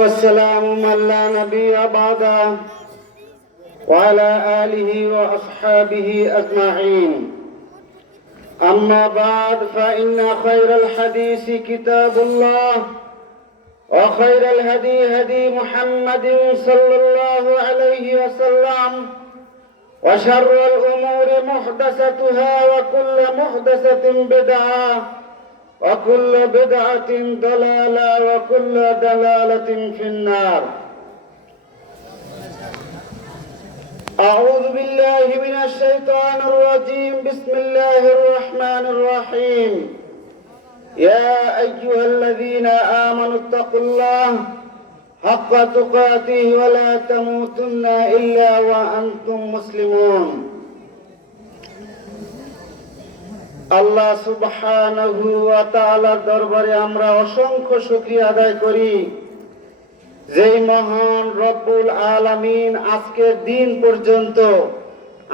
والسلام من لا نبي بعده وعلى آله وأصحابه أجمعين. أما بعد فإن خير الحديث كتاب الله وخير الهدي هدي محمد صلى الله عليه وسلم وشر الأمور محدثتها وكل محدثة بدعة وكل بدعة ضلالة وكل ضلالة في النار. أعوذ بالله من الشيطان الرجيم. بسم الله الرحمن الرحيم. يا أيها الذين آمنوا اتقوا الله حق تقاته ولا تموتن إلا وأنتم مسلمون. আল্লাহ সুবহানাহু ওয়া তাআলার দরবারে আমরা অসংখ্য শুকরিয়া আদায় করি, যেই মহান রব্বুল আলামিন আজকের দিন পর্যন্ত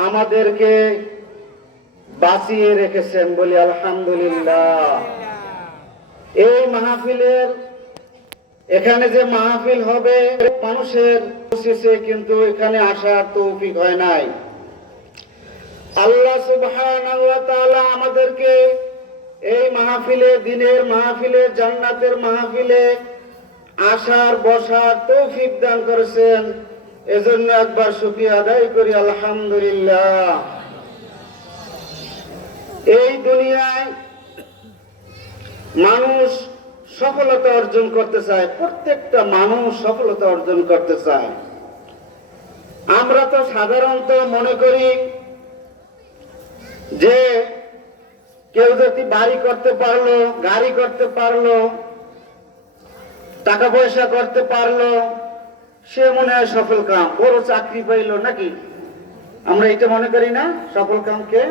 আমাদেরকে বাঁচিয়ে রেখেছেন, বলি আলহামদুলিল্লাহ। এই মাহফিলের এখানে যে মাহফিল হবে মানুষের কোশিশে কিন্তু এখানে আসার তৌফিক হয় নাই। আল্লাহ সুবহানাহু ওয়া তাআলা আমাদেরকে এই মাহফিলে, দিনের মাহফিলে, জান্নাতের মাহফিলে আসার বসার তৌফিক দান করেছেন। এজন্য একবার শুকরিয়া আদায় করি আলহামদুলিল্লাহ। এই দুনিয়ায় মানুষ সফলতা অর্জন করতে চায়, প্রত্যেকটা মানুষ সফলতা অর্জন করতে চায়। আমরা তো সাধারণত মনে করি যে কেউ যদি বাড়ি করতে পারলো, গাড়ি করতে পারলো, টাকা পয়সা করতে পারলো, সে মনে হয় সফল কাম, বড় চাকরি পাইলো নাকি? আমরা এটা মনে করি না সফল কামকে,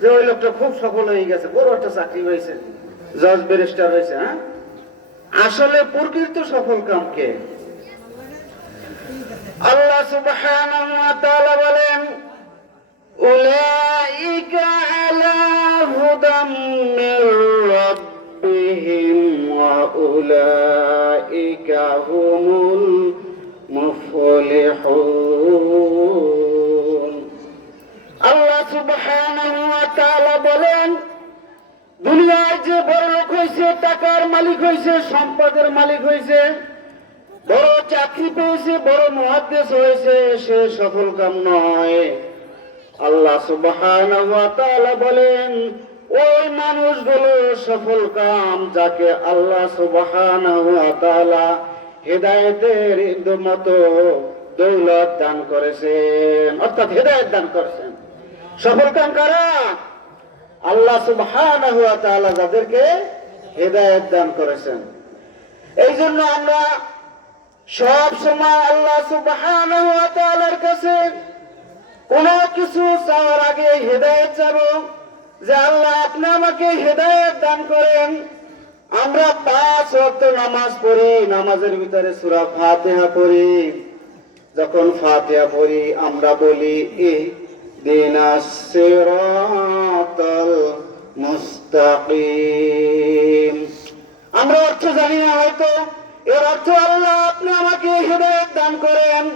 যে ওই লোকটা খুব সফল হয়ে গেছে, বড় একটা চাকরি হয়েছে, জজ ব্যারিস্টার হয়েছে। হ্যাঁ, আসলে প্রকৃত সফল কামকে আল্লাহ সুবহানাহু ওয়া তাআলা বলেন, উলাইকা আলা হুদাম মির রাব্বিহিম ওয়া উলাইকা হুমুল মুফলিহুন। আল্লাহ সুবহানাহু ওয়া তাআলা বলেন, দুনিয়ায় যে বড় লোক হয়েছে, টাকার মালিক হয়েছে, সম্পদের মালিক হয়েছে, বড় চাকরি পেয়েছে, বড় মুহাদ্দিস হয়েছে, সে সফল কাম নয়। আল্লাহ সুবহানাহু ওয়া তাআলা বলেন, ওই মানুষগুলো সফল কাম যাকে আল্লাহ সুবহানাহু ওয়া তাআলা হেদায়েতের মতো দৌলত দান করেছেন, অর্থাৎ হেদায়েত দান করেছেন। সফল কাম কারা? আল্লাহ সুবহানাহু ওয়া তাআলা যাদেরকে হেদায়েত দান করেছেন। এই জন্য আমরা সব সময় আল্লাহ সুবহানাহু ওয়া তাআলার কাছে কোন কিছু চাওয়ার আগে হেদায়েত চাবো, যে আল্লাহ আপনি আমাকে হেদায়েত দান করেন। আমরা 5 ওয়াক্ত নামাজ পড়ি, নামাজের ভিতরে সূরা ফাতিহা পড়ি। যখন ফাতিহা পড়ি আমরা বলি ইহদিনাস সিরাতাল মুস্তাকিম। আমরা অর্থ জানি না হয়তো, এর অর্থ আল্লাহ আপনি আমাকে হেদায়েত দান করেন,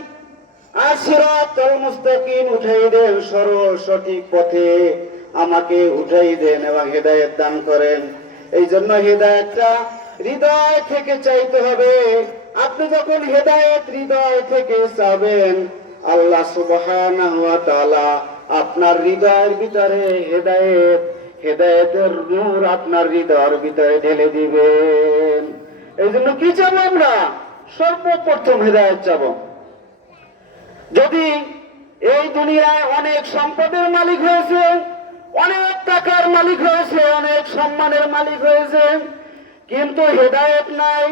আর সিরাতাল মুস্তাকিম উঠাই দেন, সরল সঠিক পথে আমাকে উঠাই দেন এবং হেদায়েত দান করেন। এই জন্য হেদায়েতটা হৃদয় থেকে চাইতে হবে। আপনি যখন হেদায়েত হৃদয় থেকে চাবেন, আল্লাহ সুবহানাহু ওয়া তাআলা আপনার হৃদয়ের ভিতরে হেদায়েতের নূর আপনার হৃদয়ের ভিতরে ঢেলে দিবেন। এই জন্য কি চাবো আমরা? সর্বপ্রথম হেদায়েত চাবো। যদি এই দুনিয়ায় অনেক সম্পদের মালিক হয়েছে, অনেক টাকার মালিক হয়েছে, অনেক সম্মানের মালিক হয়েছে, কিন্তু হেদায়েত নাই,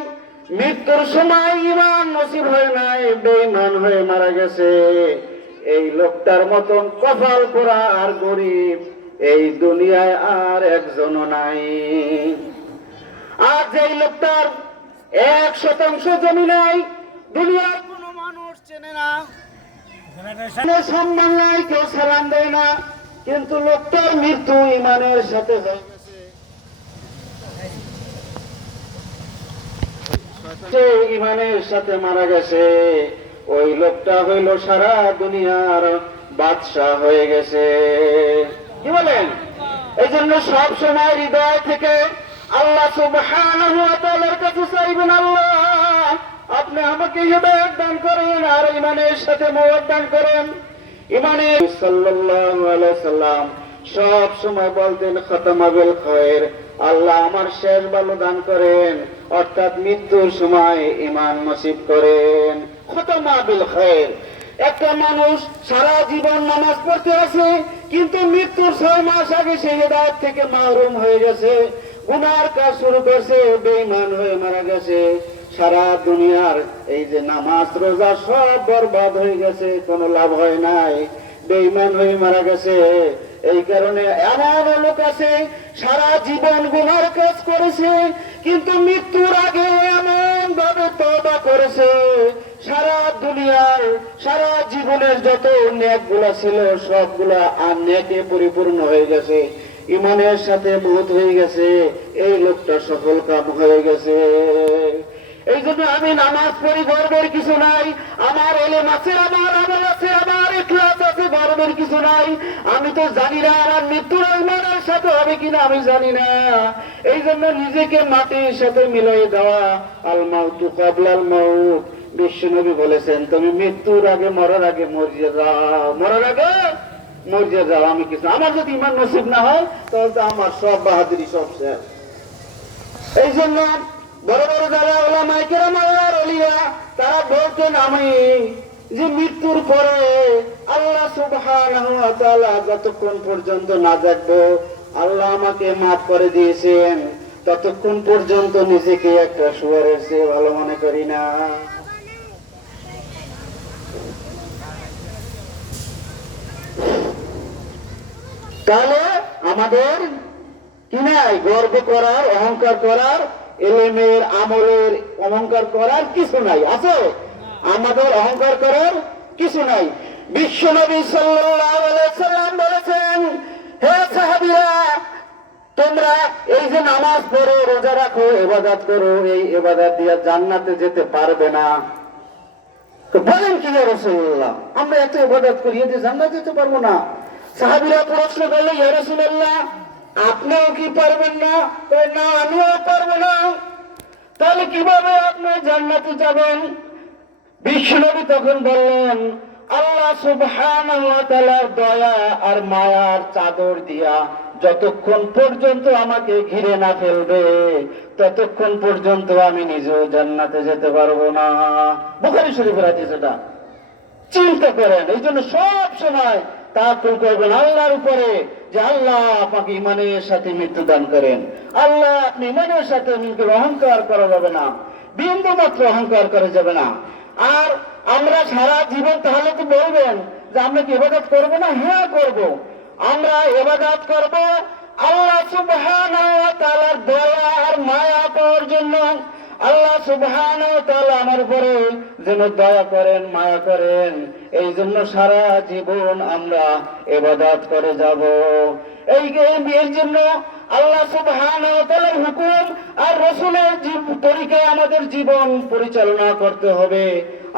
মৃত্যুর সময় ঈমান নসিব হয় নাই, বেঈমান হয়ে মারা গেছে, এই লোকটার মতন কপাল পোড়া আর গরিব এই দুনিয়ায় আর একজনও নাই। আর যেই লোকটার 1% জমি নাই, দুনিয়ার কোনো মানুষ চেনে না, সম্মান নাই, কেউ সালাম দেয় না, কিন্তু লোকটার মৃত্যু ঈমানের সাথে হয়ে গেছে। সে ইমানের সাথে মারা গেছে, ওই লোকটা হইল সারা দুনিয়ার বাদশাহ হয়ে গেছে। কি বলেন? এই জন্য সব সময় হৃদয় থেকে আল্লাহ সুবহানাহু ওয়া তাআলার কাছে চাইবেন, আল্লাহ আপনি আমাকে হিদায়াত দান করেন আর ইমানের সাথে মওত দান করেন। ইমানের সাল্লাল্লাহু আলাইহি সাল্লাম সব সময় বলতেন খাতামা বিল খায়র, আল্লাহ আমার শেষ ভালো দান করেন, অর্থাৎ মৃত্যুর সময় ঈমান নসিব করেন। খাতামা বিল খায়র। একটা মানুষ সারা জীবন নামাজ পড়তে আছে, কিন্তু মৃত্যুর 6 মাস আগে সে হিদায়াত থেকে মাহরুম হয়ে গেছে, গুনার কাজ শুরু করছে, বেঈমান হয়ে মারা গেছে। সারা দুনিয়ার এই যে নামাজ রোজা সব বরবাদ হয়ে গেছে, কোনো লাভ হয় নাই, বেঈমান হয়ে মারা গেছে। এই কারণে এমন লোক আছে সারা জীবন গুনার কাজ করেছে, কিন্তু মৃত্যুর আগে এমন ভাবে তওবা করেছে, সারা দুনিয়ার সারা জীবনের যত নেকগুলা ছিল সবগুলা আর নেকে পরিপূর্ণ হয়ে গেছে, ইমানের সাথে মওত হয়ে গেছে, এই লোকটা সফল কাম হয়ে গেছে। এই জন্য আমি নামাজ পড়ি, গর্বের কিছু নাই, আমার এলেম আছে, আমার আমল আছে, আমার ইখলাস আছে, গর্বের কিছু নাই। আমি তো জানি না আমার মৃত্যুর ইমানের সাথে হবে কিনা আমি জানি না। এই জন্য নিজেকে মাটির সাথে মিলাই দেওয়া, আল মাউতু ক্বাবলাল মাউত। বিশ্বনবী বলেছেন তুমি মৃত্যুর আগে মরার আগে মরিয়া যাও, মরার আগে মরিয়া যাও। আমি কিছু, আমার যদি ইমান নসিব না হয় তাহলে তো আমার সব বাহাদুরি সব শেষ। এই জন্য বড় বড় যারা ওলামায়ে কেরাম আল্লাহর ওলিয়া তারা বলতেন আমি যে মৃত্যুর পরে আল্লাহ সুবহানাহু ওয়া তাআলা যতক্ষণ পর্যন্ত না দেখবো আল্লাহ আমাকে মাফ করে দিয়েছেন ততক্ষণ পর্যন্ত নিজেকে একটা শুয়োরের চেয়ে ভালো মনে করি না। তাহলে আমাদের কি নাই? গর্ব করার, অহংকার করার, এলেমের আমলের অহংকার করার কিছু নাই, আছে? আমাদের অহংকার করার কিছু নাই। বিশ্বনবী সাল্লাল্লাহু আলাইহি সাল্লাম বলেছেন, হে সাহাবীরা তোমরা এই যে নামাজ পড়ো, রোজা রাখো, ইবাদত করো, এই ইবাদত দিয়ে জান্নাতে যেতে পারবে না। তো বলেন কি ইয়া রাসূলুল্লাহ, আমরা এত ইবাদত করি যে জান্নাতে যেতে পারবো না? সাহাবীরা প্রশ্ন করলেন, ইয়া রাসূলুল্লাহ আপনিও কি পারবেন না? না আমিও পারবো না। তাহলে কিভাবে আপনি জান্নাতে যাবেন? বিশ্বনবী তখন বললেন, আল্লাহ সুবহানাহু ওয়া তাআলার দয়া আর মায়ার চাদর দিয়া যতক্ষণ পর্যন্ত আমাকে ঘিরে না ফেলবে ততক্ষণ পর্যন্ত আমি নিজেও জান্নাতে যেতে পারবো না। বুখারী শরীফের হাদিস এটা। চিন্তা করেন। এই জন্য সব সময় তাওয়াক্কুল করবেন আল্লাহর উপরে, যে আল্লাহ আপনাকে ইমানের সাথে মৃত্যু দান করেন। আল্লাহ আপনি ইমানের সাথে অহংকার করা যাবে না, বিন্দু মাত্র অহংকার করা যাবে না। আর আমরা সারা জীবন তাহলে তো বলবেন যে আমরা কি ইবাদত করবো না? হ্যাঁ করব। আমরা ইবাদত করব আল্লাহ সুবহানাহু ওয়া তাআলার দয়া আর মায়া পাওয়ার জন্য। আল্লাহ সুবহানাহু ওয়া তাআলা আমার উপরে যেন দয়া করেন, মায়া করেন, এই জন্য সারা জীবন আমরা ইবাদত করে যাব। এই জন্য আল্লাহ সুবহানাহু ওয়া তাআলার হুকুম আর রাসূলের তরিকায় আমাদের জীবন পরিচালনা করতে হবে।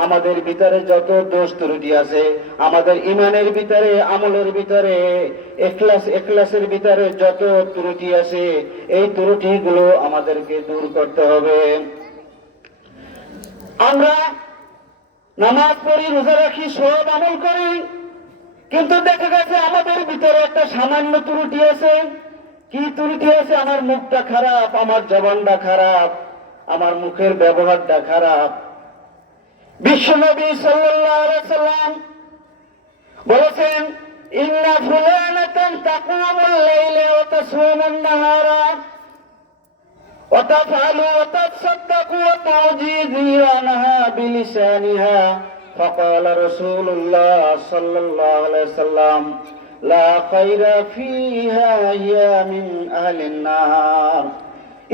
আমাদের ভিতরে যত দোষ ত্রুটি আছে, আমাদের ইমানের ভিতরে, আমলের ভিতরে, ইখলাসের ভিতরে যত ত্রুটি আছে, এই ত্রুটিগুলো আমাদেরকে দূর করতে হবে। আমরা নামাজ পড়ি, রোজা রাখি, সব আমল করি, কিন্তু দেখা গেছে আমাদের ভিতরে একটা সামান্য ত্রুটি আছে। কি ত্রুটি আছে? আমার মুখটা খারাপ, আমার জবানটা খারাপ, আমার মুখের ব্যবহারটা খারাপ। বিশ্বনবী সাল্লাল্লাহু আলাইহি সাল্লাম বলেছেন, ইন্না ফুলানাতান তাকুমুল লাইলা ওয়া তাসুমুন নাহারা ওয়া তাফআলু ওয়া তাসাদ্দাকু ওয়া তুজি জিরানাহা বিলিসানিহা। ফাকালা রাসূলুল্লাহ সাল্লাল্লাহু আলাইহি ওয়াসাল্লাম, লা খায়রা ফিহা হিয়া মিন আহলিন নার।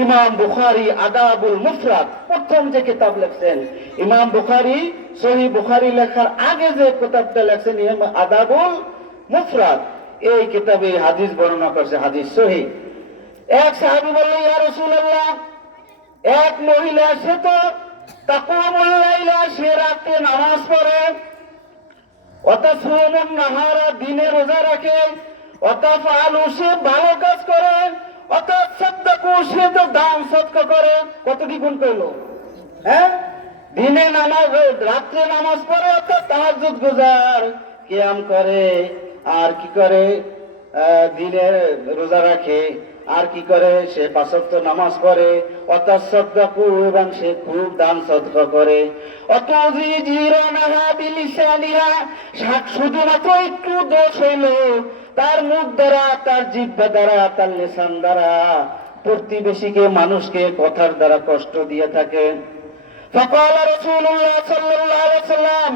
ইমাম বুখারী আদাবুল মুফরাদ প্রথম যে কিতাব লেখছেন, ইমাম বুখারী সহিহ বুখারী লেখার আগে যে কিতাবটা লেখছেন আদাবুল মুফরাদ, এই কিতাবে হাদিস বর্ণনা করছে, হাদিস সহিহ। এক সাহাবী বললেন, ইয়া রাসূলুল্লাহ, এক মহিলা সে তো তাকুমুল লাইলা, সে রাতে নামাজ পড়ে, ওয়াতাসুমুন নাহারা, দিনে রোজা রাখে, ওয়াতাফআলু, সে ভালো কাজ করে, ওয়াতাসাদ্দাকু, সে তো দান সদকা করে। কত কি গুণ করলো? হ্যাঁ, দিনে নামাজ, রাত্রে নামাজ পড়ে, অর্থাৎ তাহাজ্জুদ গুজার, কিয়াম করে, আর কি করে? দিনে রোজা রাখে, আর কি করে? সে 5 ওয়াক্ত নামাজ পড়ে, ওয়াতাসাদ্দাকু, এবং সে খুব দান সদকা করে, ওয়াতুজিরানাহা বিলিসানিহা, শুধুমাত্র একটু দোষ হইল তার মুখ দ্বারা, তার জিহ্বা দ্বারা, তার লিসান দ্বারা প্রতিবেশীকে, মানুষকে কথার দ্বারা কষ্ট দিয়ে থাকে। ফাকালা রাসূলুল্লাহ সাল্লাল্লাহু আলাইহি ওয়াসাল্লাম,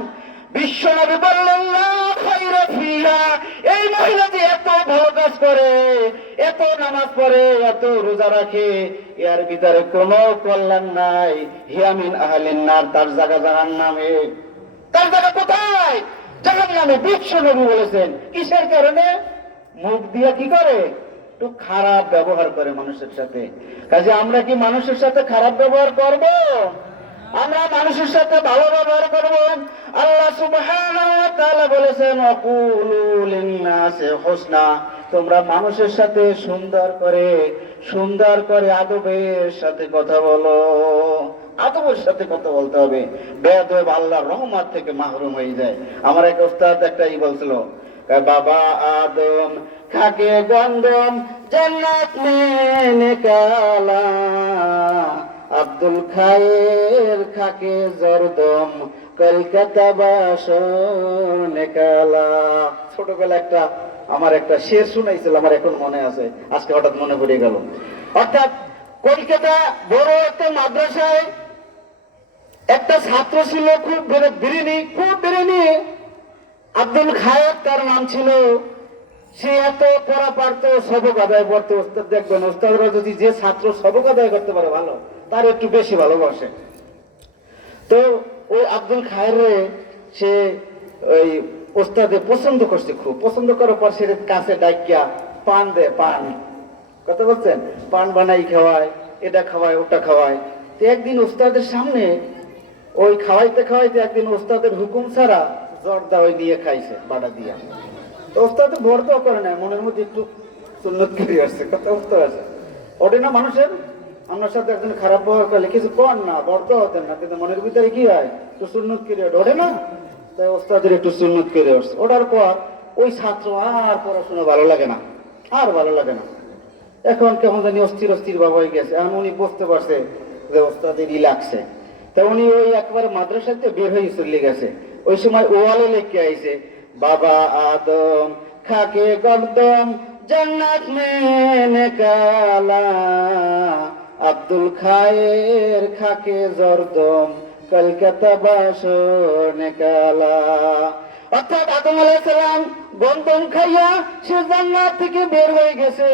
বিশ্বনবী বললেন, লা খায়রা ফিহা, এই মহিলা যে এত ভালো কাজ করে, এত নামাজ পড়ে, এত রোজা রাখে, এর ভিতরে কোনো কল্যাণ নাই। হিয়া মিন আহলিন নার, তার জায়গা জাহান্নামে। তার জায়গা কোথায়? জাহান্নামে। বিশ্বনবী বলেছেন। কিসের কারণে? মুখ দিয়ে কি করে? একটু খারাপ ব্যবহার করে মানুষের সাথে। কাজে আমরা কি মানুষের সাথে খারাপ ব্যবহার করব? আমরা মানুষের সাথে ভালো ব্যবহার করব। আল্লাহ সুবহানাহু ওয়া তাআলা বলেছেন, ওয়াকুলু লিন-নাসি হুসনা, তোমরা মানুষের সাথে সুন্দর করে আদবের সাথে কথা বলো। আদবের সাথে কথা বলতে হবে। বেয়াদব আল্লাহর রহমত থেকে মাহরুম হয়ে যায়। আমার এক ওস্তাদ একটাই বলছিল, বাবা আদম খাকে গন্ধম, জান্নাত में निकाला, আব্দুল খায়ের খাকে জরদম, কলকাতা বাসনে কালা। ছোটবেলা আমার একটা শের শুনাইছিল, আমার এখন মনে আছে, আজকে হঠাৎ মনে পড়ে গেল। অর্থাৎ কলকাতা বড় একটা মাদ্রাসায় একটা ছাত্র ছিল, খুব বিরিনি, আব্দুল খায়ের তার নাম ছিল। সে এত পড়া পারতো, সবক আদায় করতো। ওস্তাদ দেখবেন, ওস্তাদরা যদি যে ছাত্র সবক আদায় করতে পারে ভালো, তার একটু বেশি ভালোবাসে। তো ওই আব্দুল খায়ের সে ওই ওস্তাদে পছন্দ করছে, খুব পছন্দ করার পর সে কাছে ডাকিয়া পান দেয়, পান, কথা বলছেন, পান বানাই খাওয়ায়, এটা খাওয়ায়, ওটা খাওয়ায়। তো একদিন ওস্তাদের সামনে ওই খাওয়াইতে একদিন ওস্তাদের হুকুম ছাড়া জর্দা ওই নিয়ে খাইছে বাড়া দিয়া। তো ওস্তাদ বর্দ করে না, মনের মধ্যে একটু সুন্নত করে আসছে, কথা বুঝতে পারছে। ওটা না মানুষের, আমার সাথে একজন খারাপ ব্যবহার করলে কিছু কর না, বর্দ হতেন না, কিন্তু মনের ভিতরে কি হয়, একটু সুন্নত করে ওঠে না। তাই ওস্তাদের একটু সুন্নত করে আসছে। ওঠার পর ওই ছাত্র আর পড়াশোনা ভালো লাগে না, এখন কেমন জানি অস্থির ভাব হয়ে গেছে। এখন উনি বুঝতে পারছে যে ওস্তাদেরই লাগছে। তা উনি ওই একবার মাদ্রাসাতে বের হয়ে চলে গেছে। ওই সময় ওয়ালে লিখে আইছে, বাবা আদম খাকে গর্দম, জান্নাত में निकाला, আব্দুল খায়ের খাকে জরদম, কলকাতা বাসনে কালা। অর্থাৎ আদম আলাইহিস সালাম গন্ধম খাইয়া সে জান্নাত থেকে বের হয়ে গেছে,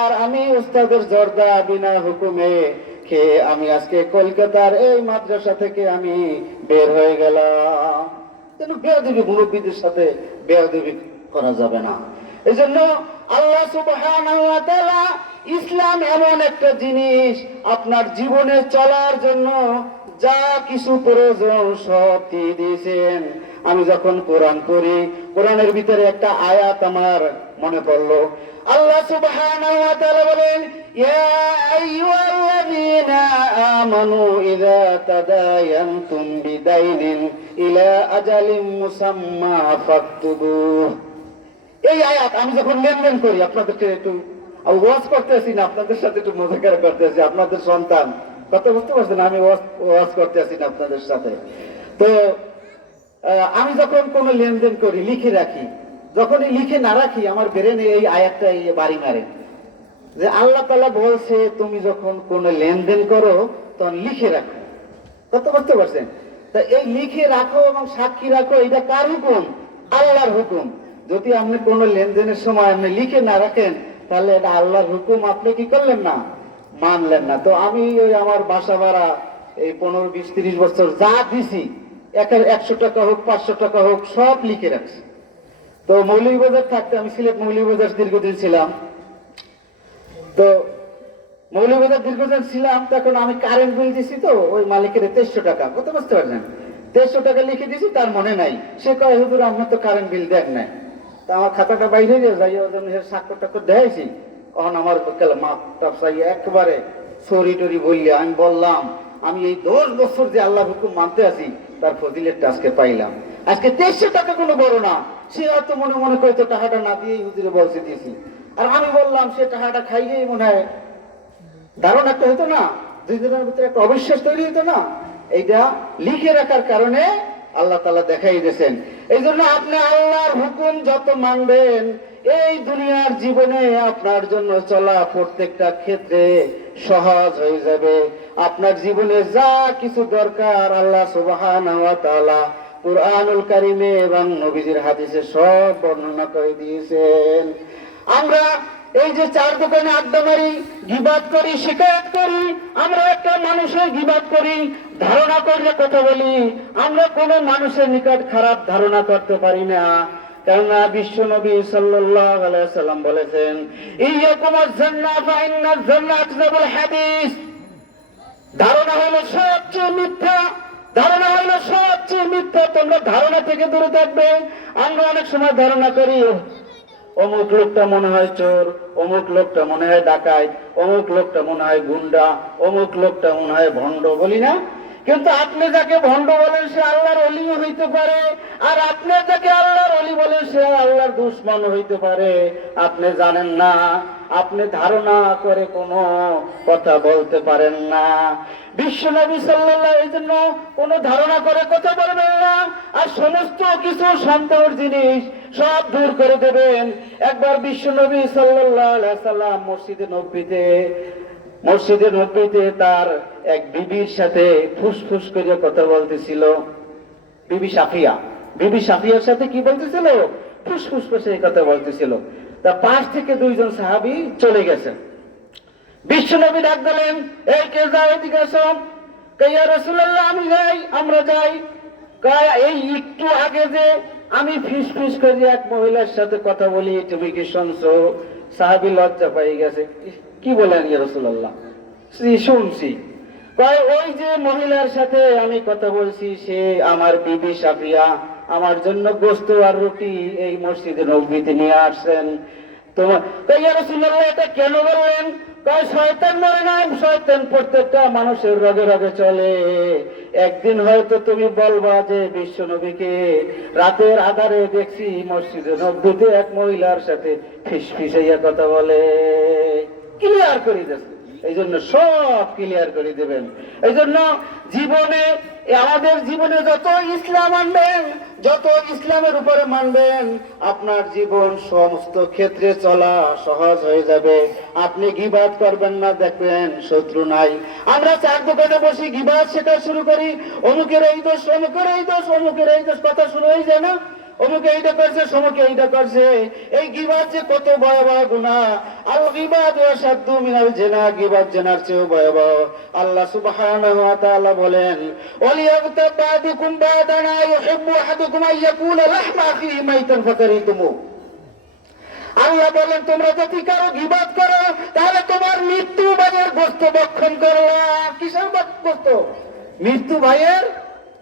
আর আমি উস্তাদের জর্দা বিনা হুকুমে খেয়ে আমি আজকে কলকাতার এই মাদ্রাসা থেকে আমি বের হয়ে গেলাম। যেন বেয়াদবি, মুরব্বীদের সাথে বেয়াদবি করা যাবে না। এজন্য আল্লাহ সুবহানাহু ওয়া তাআলা, ইসলাম এমন একটা জিনিস, আপনার জীবনে চলার জন্য যা কিছু প্রয়োজন সব দিয়ে দিয়েছেন। আমি যখন কোরআন পড়ি, কোরআনের ভিতরে একটা আয়াত আমার মনে পড়লো। আল্লাহ সুবহানাহু ওয়া তাআলা বলেন, ইয়া আইয়ুহাল্লাযীনা আমানু ইযা তাদায়ানতুম বিদাইনিন ইলা আজালিম মুসাম্মা ফাকতুবুহ। এই আয়াত আমি যখন লেনদেন করি, আপনাদেরকে একটু ওয়াজ করতেছি না, আপনাদের সাথে একটু মজাকার করতেছি, আপনাদের সন্তান, কথা বুঝতে পারছেন, আমি ওয়াজ করতেছি না আপনাদের সাথে। তো আমি যখন কোনো লেনদেন করি, লিখে রাখি, যখনই লিখে না রাখি আমার ব্রেনে এই আয়াতটা বাড়ি মারে যে আল্লাহ তাআলা বলছে তুমি যখন কোনো লেনদেন করো তখন লিখে রাখো, কথা বুঝতে পারছেন। তা এই লিখে রাখো এবং সাক্ষী রাখো, এটা কার হুকুম? আল্লাহর হুকুম। যদি আপনি কোনো লেনদেনের সময় আপনি লিখে না রাখেন, তাহলে এটা আল্লাহর হুকুম আপনি কি করলেন না, মানলেন না। তো আমি ওই আমার বাসা ভাড়া এই 15, 20, 30 বছর যা দিছি, 100 টাকা হোক, 500 টাকা হোক, সব লিখে রাখছি। তো মৌলভীবাজার থাকতে, আমি সিলেট মৌলভীবাজার দীর্ঘদিন ছিলাম। তো মৌলভীবাজার দীর্ঘদিন ছিলাম, তখন আমি কারেন্ট বিল দিছি, তো ওই মালিকের 2300 টাকা, কত বুঝতে পারছেন, 2300 টাকা লিখে দিছি, তার মনে নাই। সে কয় হুজুর আপনার তো কারেন্ট বিল দেন নাই। তা আমার খাতাটা বাইরে যাই, ওজন স্বাক্ষর টাক্ষর দেখাইছি। তখন আমার মাপ টাপ চাই একবারে সরি টরি বললে আমি বললাম আমি এই 10 বছর যে আল্লাহর হুকুম মানতে আছি তার ফজিলতটা আজকে পাইলাম। আজকে 2300 টাকা কোনো বড় না। সে হয়তো মনে মনে করে টাকাটা না দিয়েই হুজুরে বলছে দিয়েছি, আর আমি বললাম সে টাকাটা খাইয়েই মনে হয় ধারণা একটা হতো না, দুইজনের ভিতরে একটা অবিশ্বাস তৈরি হতো না। এইটা লিখে রাখার কারণে আল্লাহ তাআলা দেখাই দিয়েছেন। এই জন্য আপনি আল্লাহর হুকুম যত মানবেন, এই দুনিয়ার জীবনে আপনার জন্য চলা প্রত্যেকটা ক্ষেত্রে সহজ হয়ে যাবে। আপনার জীবনে যা কিছু দরকার আল্লাহ সুবহানাহু ওয়া তাআলা কুরআনুল কারীমে এবং নবীজির হাদিসে সব বর্ণনা করে দিয়েছেন। আমরা এই যে চার দোকানে আড্ডা মারি, গীবাত করি, শিকায়ত করি, আমরা একটা মানুষের গীবাত করি, ধারণা করলে কথা বলি, আমরা কোন মানুষের নিকট খারাপ ধারণা করতে পারি না। কেননা বিশ্ব নবী সাল্লাল্লাহু আলাইহি সাল্লাম বলেছেন, ইয়াকুমুজ জান্নাহ ফা ইন্নাজ জান্নাহ আকযাবুল হাদিস। ধারণা হলো সবচেয়ে মিথ্যা, ধারণা হলো সবচেয়ে মিথ্যা। তোমরা ধারণা থেকে দূরে থাকবে। আমরা অনেক সময় ধারণা করি অমুক লোকটা মনে হয় চোর, অমুক লোকটা মনে হয় ডাকাত, অমুক লোকটা মনে হয় গুন্ডা, অমুক লোকটা মনে হয় ভণ্ড, বলি না? কিন্তু আপনি যাকে ভণ্ড বলেন সে আল্লাহর ওলিও হইতে পারে, আর আপনি যাকে আল্লাহর ওলি বলেন সে আল্লাহর দুশমন হইতে পারে। আপনি জানেন না, আপনি ধারণা করে কোনো কথা বলতে পারেন না। বিশ্বনবী সাল্লাল্লাহু আলাইহি জন্য কোনো ধারণা করে কথা বলবেন না, আর সমস্ত কিছু সন্দেহের জিনিস সব দূর করে দেবেন। একবার বিশ্বনবী সাল্লাল্লাহু আলাইহি সাল্লাম মসজিদে নববীতে তার এক বিবির সাথে ফুসফুস করে কথা বলতেছিল। বিবি সাফিয়ার সাথে কি বলতেছিল? ফুসফুস করে কথা বলতেছিল। তা পাশ থেকে দুইজন সাহাবী চলে গেছেন। বিশ্বনবী ডাক দিলেন, এই কে যাও, এদিকে আসো। ইয়া রাসূলুল্লাহ, আমি যাই, আমরা যাই। এই একটু আগে যে আমি ফিস করে এক মহিলার সাথে কথা বলি, তুমি কি শুনছো? সাহাবী লজ্জা পেয়ে গেছে। কি বলেন ইয়া রাসূলুল্লাহ? শুনছি। ওই যে মহিলার সাথে আমি কথা বলছি সে আমার বিবি সাফিয়া, আমার জন্য গোশত আর রুটি এই মসজিদে নববীতে নিয়ে আসছেন। তোমার ইয়া রাসূলুল্লাহ এটা কেন বললেন? শয়তান মরে নাই, শয়তান প্রত্যেকটা মানুষের রগে রগে চলে। একদিন হয়তো তুমি বলবা যে বিশ্ব নবীকে রাতের আধারে দেখছি মসজিদে নববীতে এক মহিলার সাথে ফিসফিসাইয়া কথা বলে। ক্লিয়ার করে দিয়েছে। এই জন্য সব ক্লিয়ার করে দেবেন। এই জন্য জীবনে, আমাদের জীবনে যত ইসলাম আনবেন, যত ইসলামের উপরে মানবেন, আপনার জীবন সমস্ত ক্ষেত্রে চলা সহজ হয়ে যাবে। আপনি গীবাত করবেন না, দেখবেন শত্রু নাই। আমরা চার দোকানে বসে গীবাত শেখা শুরু করি, অমুকের এই দোষ, অমুকের এই দোষ, অমুকের এই দোষ, কথা শুরু হয়ে যায় না? অমুকে এইটা করছে, সমুকে এইটা করছে। এই গীবাত যে কত ভয়াবহ গুনাহ। আল গীবাতু আশাদ্দু মিনাল জিনা, গীবাত জিনার চেয়েও ভয়াবহ। আল্লাহ সুবহানাহু ওয়া তাআলা বলেন, ওয়ালিয়াগতাব বা'দুকুম বা'দান ইউহিব্বু আহাদুকুম আন ইয়াকুলা লাহমা আখিহি মাইতান ফাকারিতুমু। আল্লাহ বলেন, তোমরা যদি কারো গীবাত করো তাহলে তোমার মৃত্যু ভাইয়ের গোশত ভক্ষণ করলা। কিসের গোশত? মৃত্যু ভাইয়ের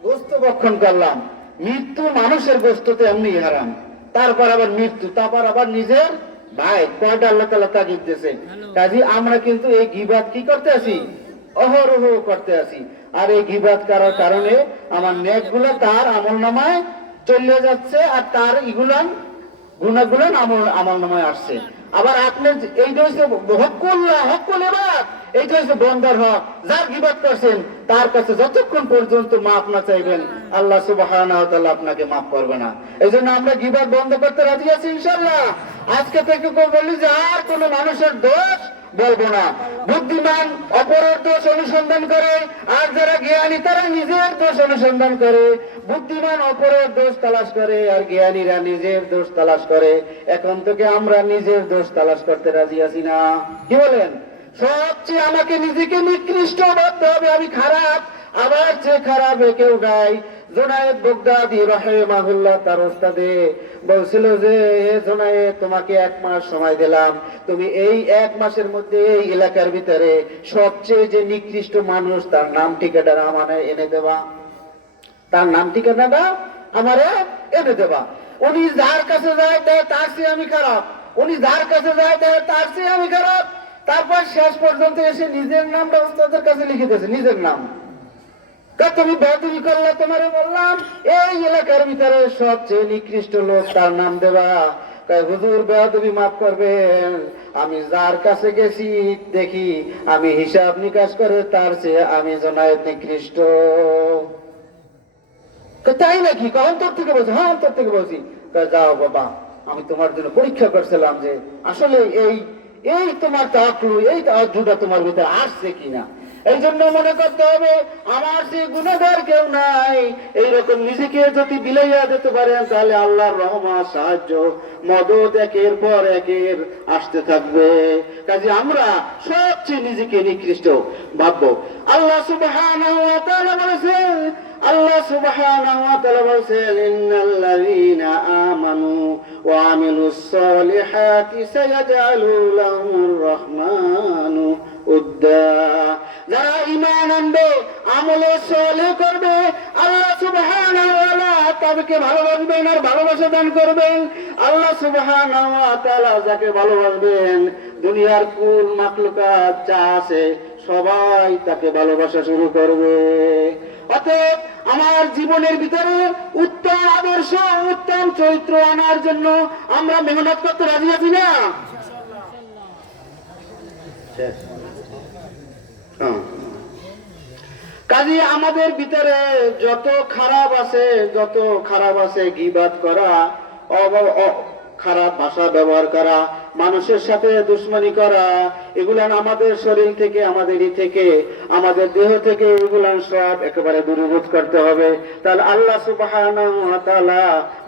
গোশত ভক্ষণ করলাম। মৃত্যু মানুষের গোশততে এমনি হারাম, তারপর আবার মৃত্যু, তারপর আবার নিজের ভাই। কয়টা আল্লাহ তাআলা তাগিদ দিয়েছে। কাজী আমরা কিন্তু এই গীবাত কি করতে আসি? অহরহ করতে আসি। আর এই গীবাত করার কারণে আমার নেকগুলো তার আমলনামায় চলে যাচ্ছে, আর তার ইগুলান গুনাহগুলো আমলনামায় আসছে। আবার আপনি এইটা হচ্ছে হকুল ইবাদ, এইটা হচ্ছে বন্দার হক। যার গীবাত করছেন তার কাছে যতক্ষণ পর্যন্ত মাফ না চাইবেন আল্লাহ সুবহানাহু ওয়া তাআলা আপনাকে মাফ করবে না। এই জন্য আমরা গীবাত বন্ধ করতে রাজি আছি ইনশাআল্লাহ। আজকে থেকে বলি যে আর কোন মানুষের দোষ বলবো না। বুদ্ধিমান অপরের দোষ অনুসন্ধান করে, আর যারা জ্ঞানী তারা নিজের দোষ অনুসন্ধান করে। বুদ্ধিমান অপরের দোষ তালাশ করে, আর জ্ঞানীরা নিজের দোষ তালাশ করে। এখন থেকে আমরা নিজের দোষ তালাশ করতে রাজি আছি না? কি বলেন? সবচেয়ে আমাকে নিজেকে নিকৃষ্ট ভাবতে হবে, আমি খারাপ, আবার যে খারাপ কেউ নাই। জুনায়েদ বাগদাদি রাহিমাহুল্লাহ তার ওস্তাদে বলছিল যে জুনায়েদ, তোমাকে 1 মাস সময় দিলাম, তুমি এই 1 মাসের মধ্যে এই এলাকার ভিতরে সবচেয়ে যে নিকৃষ্ট মানুষ তার নাম ঠিকানা আমারে এনে দেবা, তার নাম ঠিকানাটা আমারে এনে দেবা। উনি যার কাছে যায় তার চেয়ে আমি খারাপ, উনি যার কাছে যায় তার চেয়ে আমি খারাপ। তারপর শেষ পর্যন্ত এসে নিজের নামটা ওস্তাদের কাছে লিখে দিয়েছে, নিজের নাম। তুমি বেয়াদবি করলে, তোমারে বললাম এই এলাকার ভিতরে সবচেয়ে নিকৃষ্ট লোক তার নাম দেবা। হুজুর বেয়াদবি মাফ করবেন, আমি যার কাছে গেছি দেখি আমি হিসাব নিকাশ করে তার চেয়ে আমি জুনায়েদ নিকৃষ্ট। তাই নাকি? অন্তর থেকে বলছি। হ্যাঁ, অন্তর থেকে বলছি। যাও বাবা, আমি তোমার জন্য পরীক্ষা করছিলাম যে আসলে এই এই তোমার তাকলু, এই তাওয়াজ্জুটা তোমার ভিতরে আসছে কিনা। এই জন্য মনে করতে হবে আমার সে গুনাহগার কেউ নাই। এইরকম নিজেকে যদি বিলাইয়া দিতে পারেন তাহলে আল্লাহর রহমত, সাহায্য, মদদ একের পর একের আসতে থাকবে। কাজে আমরা সবচেয়ে নিজেকে নিকৃষ্ট ভাববো। আল্লাহ সুবহানাহু ওয়া তাআলা বলেছেন, আল্লাহ সুবহানাহু ওয়া তাআলা বলেছেন, ইন্নাল্লাযীনা আমানু ওয়া আমিলুস সালিহাতি সায়াজআলু লাহুমুর রাহমানু উদ্দা। যারা ঈমান আনবে, আমলে সালেহ করবে, আল্লাহ সুবহানাহু ওয়া তাআলা তাদেরকে ভালোবাসবেন আর ভালোবাসা দান করবেন। আল্লাহ সুবহানাহু ওয়া তাআলা যাকে ভালোবাসবেন, দুনিয়ার কুল মাখলুকাত যা আছে সবাই তাকে ভালোবাসা শুরু করবে। অতএব আমার জীবনের ভিতরে উত্তম আদর্শ, উত্তম চরিত্র আনার জন্য আমরা মেহনত করতে রাজি আছি না? কাজে আমাদের ভিতরে যত খারাপ আছে, গীবাত করা, খারাপ ভাষা ব্যবহার করা, মানুষের সাথে দুশ্মনী করা, এগুলান আমাদের শরীর থেকে, আমাদেরই থেকে, আমাদের দেহ থেকে এগুলান সব একেবারে দূরীভূত করতে হবে। তাহলে আল্লাহ সুবহানাহু ওয়া তাআলা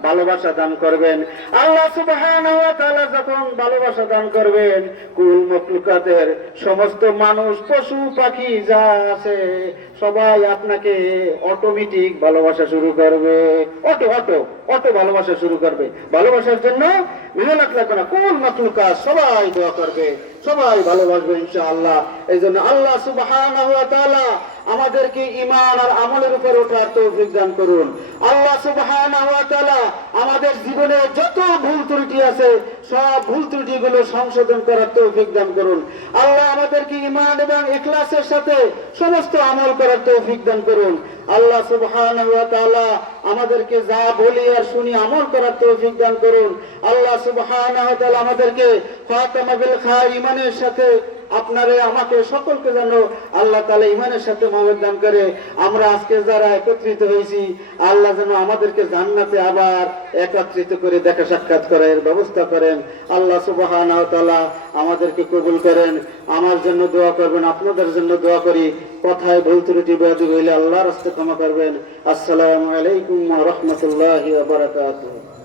ভালোবাসা দান করবেন। আল্লাহ সুবহানাহু ওয়া তাআলা যখন ভালোবাসা দান করবেন, কুল মখলুকাতের সমস্ত মানুষ, পশু পাখি যা আছে সবাই আপনাকে অটোমেটিক ভালোবাসা শুরু করবে। অটো ভালোবাসা শুরু করবে। ভালোবাসার জন্য মেহনত লাগবে না, কোন মাখলুকাত সবাই দোয়া করবে, সবাই ভালোবাসবে ইনশাআল্লাহ। এই জন্য আল্লাহ সুবহানাহু ওয়া তাআলা আমাদেরকে ঈমান আর আমলের উপর ওঠার তৌফিক দান করুন। আল্লাহ সুবহানাহু ওয়া তাআলা আমাদের জীবনে যত ভুল ত্রুটি আছে সব ভুল ত্রুটিগুলো সংশোধন করার তৌফিক দান করুন। আল্লাহ আমাদেরকে ঈমান এবং ইখলাসের সাথে সমস্ত আমল করার তৌফিক দান করুন। আল্লাহ সুবহানাহু ওয়া তাআলা আমাদেরকে যা বলি আর শুনি আমল করার তৌফিক দান করুন। আল্লাহ সুবহানাহু ওয়া তাআলা আমাদেরকে খাতামা বিল খায়র, ঈমানের সাথে আপনারে আমাকে সকলকে যেন আল্লাহ তাআলা ঈমানের সাথে মওত দান করে। আমরা আজকে যারা একত্রিত হয়েছি, আল্লাহ যেন আমাদেরকে জান্নাতে আবার একত্রিত করে দেখা সাক্ষাৎ করার ব্যবস্থা করেন। আল্লাহ সুবহানাহু ওয়া তাআলা আমাদেরকে কবুল করেন। আমার জন্য দোয়া করবেন, আপনাদের জন্য দোয়া করি। কথায় ভুল ত্রুটি বেয়াদবি হইলে আল্লাহর রাস্তায় ক্ষমা করবেন। আসসালামু আলাইকুম ওয়া রাহমাতুল্লাহি ওয়া বারাকাতুহু।